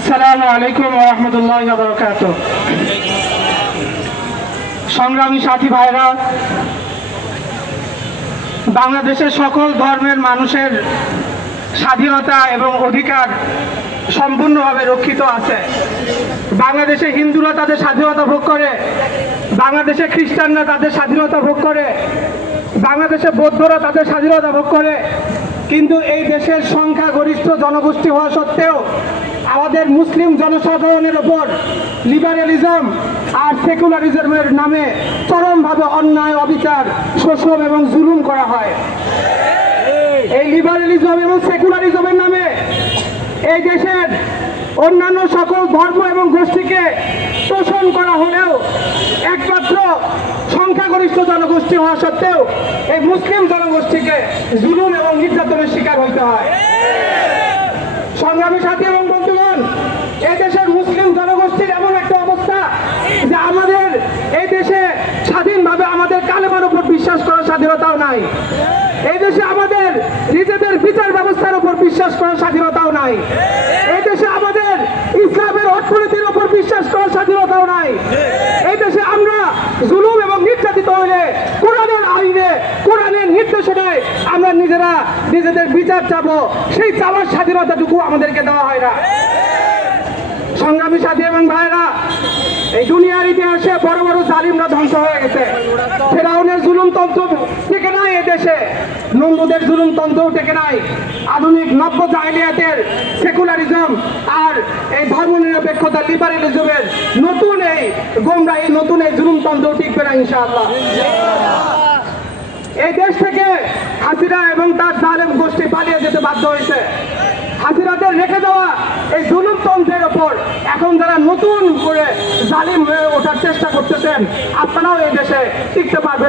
আসসালামু আলাইকুম ওয়া রাহমাতুল্লাহি ওয়া বারাকাতুহু। সংগ্রামী সাথী ভাইরা, বাংলাদেশের সকল ধর্মের মানুষের স্বাধীনতা এবং অধিকার সম্পূর্ণভাবে রক্ষিত আছে। বাংলাদেশে হিন্দুরা তাদের স্বাধীনতা ভোগ করে, বাংলাদেশে খ্রিস্টানরা তাদের স্বাধীনতা ভোগ করে, বাংলাদেশে বৌদ্ধরা তাদের স্বাধীনতা ভোগ করে। কিন্তু এই দেশের সংখ্যাগরিষ্ঠ জনগোষ্ঠী হওয়া সত্ত্বেও আমাদের মুসলিম জনসাধারণের ওপর লিবারেলিজম আর সেকুলারিজমের নামে চরমভাবে অন্যায়, অবিচার, শোষণ এবং জুলুম করা হয়। এই লিবারেলিজম এবং সেকুলারিজমের নামে এই দেশের অন্যান্য সকল ধর্ম এবং গোষ্ঠীকে শোষণ করা হলেও একমাত্র সংখ্যাগরিষ্ঠ জনগোষ্ঠী হওয়া সত্ত্বেও এই মুসলিম জনগোষ্ঠীকে জুলুম এবং নির্যাতনের শিকার হইতে হয়। সংগ্রামী সাথী এবং বন্ধুগণ, এই দেশের মুসলিম জনগোষ্ঠীর এমন একটা অবস্থা যে আমাদের এই দেশে স্বাধীনভাবে আমাদের কালেমার উপর বিশ্বাস করার স্বাধীনতাও নাই। এই দেশে আমাদের নিজেদের বিচার ব্যবস্থার উপর বিশ্বাস করার স্বাধীনতাও নাই। এই দেশে আমাদের ইসলামের অর্থনীতির উপর বিশ্বাস করার স্বাধীনতাও নাই। এই দেশে আমরা জুলুম এবং নির্যাতিত হইলে কোরআনের আইনে, কোরআনের নির্দেশনায় আমরা নিজেরা নিজেদের বিচার চাবো, সেই চাওয়ার স্বাধীনতাটুকু আমাদেরকে দেওয়া হয় না। সংগ্রামী সাথী এবং ভাইরা, এই দুনিয়ার ইতিহাসে বড় বড় জালিমরা ধ্বংস হয়ে গেছে। ফেরাউনের জুলুমতন্ত্র টেকে নাই এ দেশে, নমরুদের জুলুমতন্ত্রও টেকে নাই। আধুনিক নব্য জাহেলিয়াতের সেকুলারিজম আর এই ধর্মনিরপেক্ষতা লিবারেলিজমের নতুন এই গোমরাহি, নতুন এই জুলুমতন্ত্র টিকবে না ইনশাআল্লাহ। এই দেশ থেকে হাসিনা এবং তার জালেম গোষ্ঠী পালিয়ে যেতে বাধ্য হয়েছে। হাসিনাদের রেখে দেওয়া এই জুলুমতন্ত্রের ওপর এখন যারা নতুন করে জালিম হয়ে ওঠার চেষ্টা করতেছেন, আপনারাও এই দেশে টিকতে পারবেন।